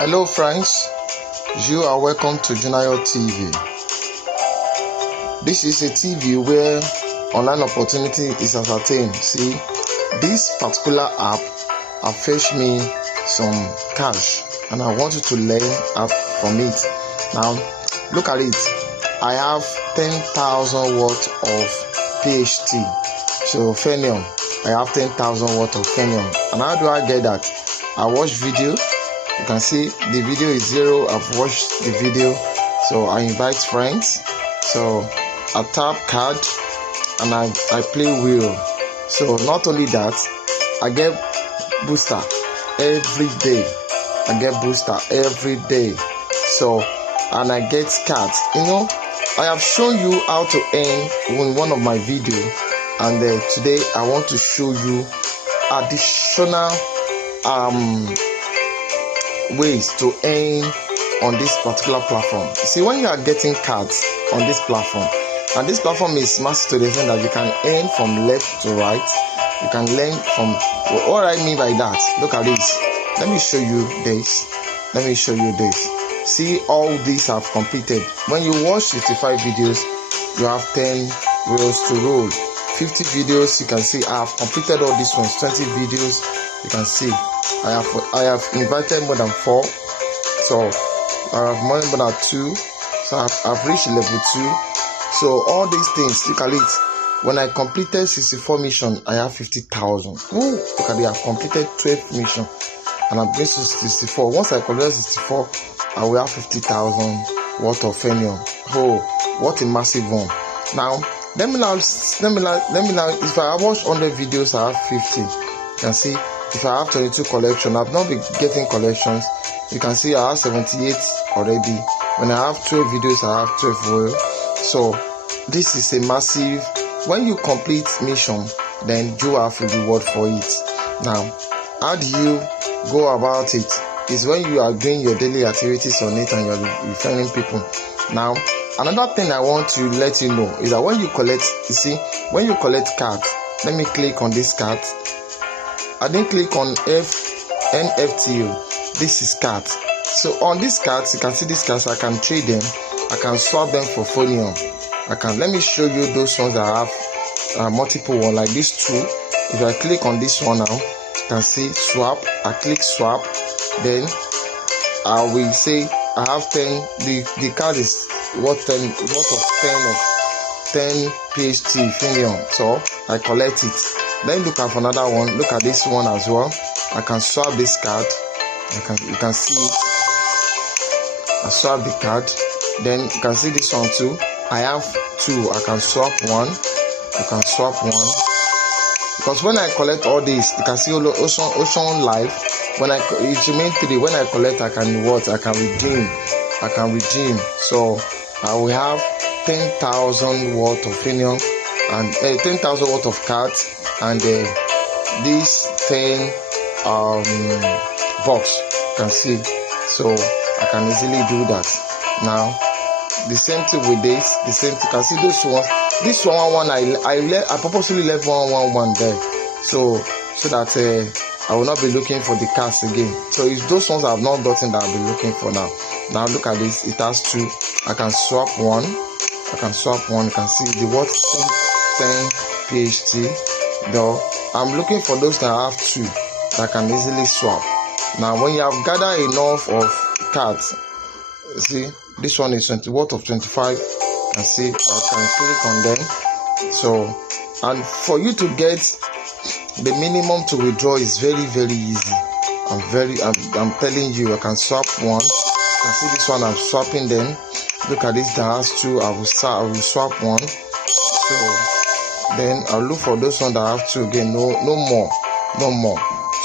Hello friends, you are welcome to Junayo TV. This is a TV where online opportunity is ascertained. See, this particular app has fetched me some cash and I want you to learn from it. Now, look at it. I have 10,000 worth of PHT. So, Fenium. I have 10,000 worth of Fenium. And how do I get that? I watch video. You can see the video is 0. I've watched the video, so I invite friends. So I tap card and I play wheel. So not only that, I get booster every day. So and I get cards. I have shown you how to earn in one of my videos, and today I want to show you additional ways to earn on this particular platform. See, when you are getting cards on this platform, and this platform is massive to the extent that you can earn from left to right, you can learn from what I mean by that. Look at this. Let me show you this. See, all these I've completed. When you watch 65 videos, you have 10 rows to roll. 50 videos, you can see I have completed all these ones. 20 videos, you can see I have invited more than 4, so I have more than 2, so I've reached level 2. So all these things, look at it. When I completed 64 missions, I have 50,000. Look at it, I've completed 12 missions and I'm going to 64. Once I complete 64, I will have 50,000 worth of Fenium. Oh, what a massive one! Now let me now. If I watch 100 videos, I have 50. You can see. If I have 22 collections, I've not been getting collections. You can see I have 78 already. When I have 12 videos, I have 12 royal. So this is a massive. When you complete mission, then you have a reward for it. Now, how do you go about it? Is when you are doing your daily activities on it and you're referring people. Now, another thing I want to let you know is that when you collect cards, let me click on this card. I didn't click on NFTO. This is cards. So on these cards, you can see these cards. I can trade them. I can swap them for Fenium. Let me show you those ones that have multiple ones, like these two. If I click on this one now, you can see swap. I click swap. Then I will say I have 10. The card is worth 10 PHT Fenium. So I collect it. Then look at another one. Look at this one as well. I can swap this card. You can see it. I swap the card. Then you can see this one too. I have 2. I can swap one. Because when I collect all this, you can see Ocean Life. It remains 3. When I collect, I can redeem. So I will have 10,000 worth of Fenium and 10,000 worth of cards. And this 10 box, you can see, so I can easily do that. Now the same thing with this, you can see those ones. This one I purposely left 111 there, so that I will not be looking for the cards again. So it's those ones I have not gotten that I'll be looking for now. Now look at this, it has 2. I can swap one. You can see the worth 10 PHT. Though I'm looking for those that have 2 that I can easily swap. Now when you have gathered enough of cards, see this one is worth of 25. You can see I can click on them. So, and for you to get the minimum to withdraw is very, very easy. I'm telling you, I can swap one. You can see this one, I'm swapping them. Look at this that has 2. I will swap one. So then I'll look for those ones that have 2 again. No more.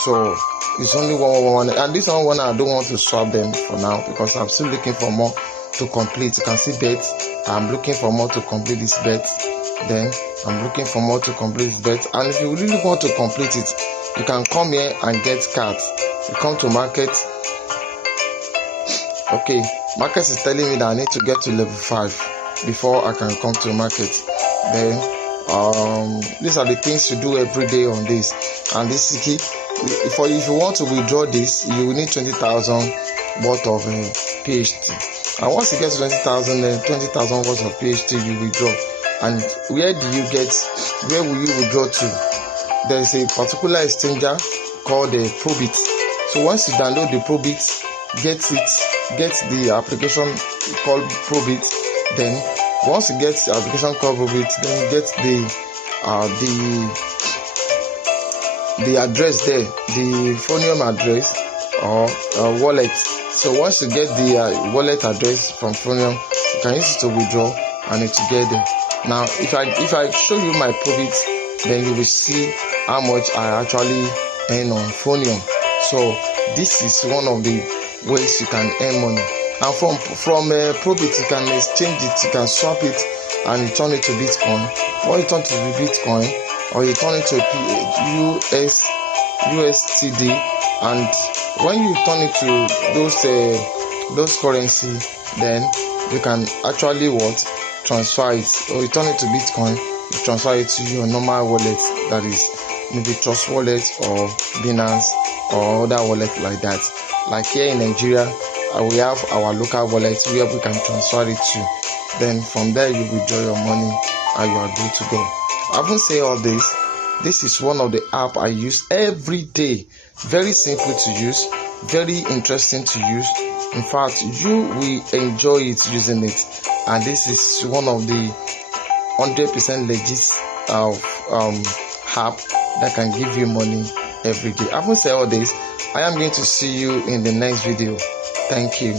So it's only one. And this one I don't want to swap them for now because I'm still looking for more to complete. You can see bets. I'm looking for more to complete this bet. Then I'm looking for more to complete this bet. And if you really want to complete it, you can come here and get cards. You come to market. Okay, market is telling me that I need to get to level 5 before I can come to market. Then these are the things to do every day on this. And this is key. If you want to withdraw this, you will need 20,000 worth of PHT. And once you get 20,000 worth of PHT, you withdraw. And where will you withdraw to? There is a particular exchanger called the Probit. So once you download the Probit, get the application called Probit. Then once you get the application called Probit, then you get the address there, the Phonium address or wallet. So once you get the wallet address from Phonium, you can use it to withdraw and it will get there. Now if I show you my Probit, then you will see how much I actually earn on Phonium. So this is one of the ways you can earn money. And from Probit, you can exchange it, you can swap it, and you turn it to Bitcoin, or you turn it to Bitcoin, or you turn it to USTD. And when you turn it to those currency, then you can actually transfer it, or you turn it to Bitcoin, you transfer it to your normal wallet, that is maybe Trust Wallet or Binance or other wallet like that. Like here in Nigeria, we have our local wallet where we can transfer it to. Then from there you withdraw your money and you are good to go. Having said all this, this is one of the app I use every day. Very simple to use, very interesting to use. In fact, you will enjoy it using it. And this is one of the 100% legit app that can give you money every day. Having said all this, I am going to see you in the next video. Thank you.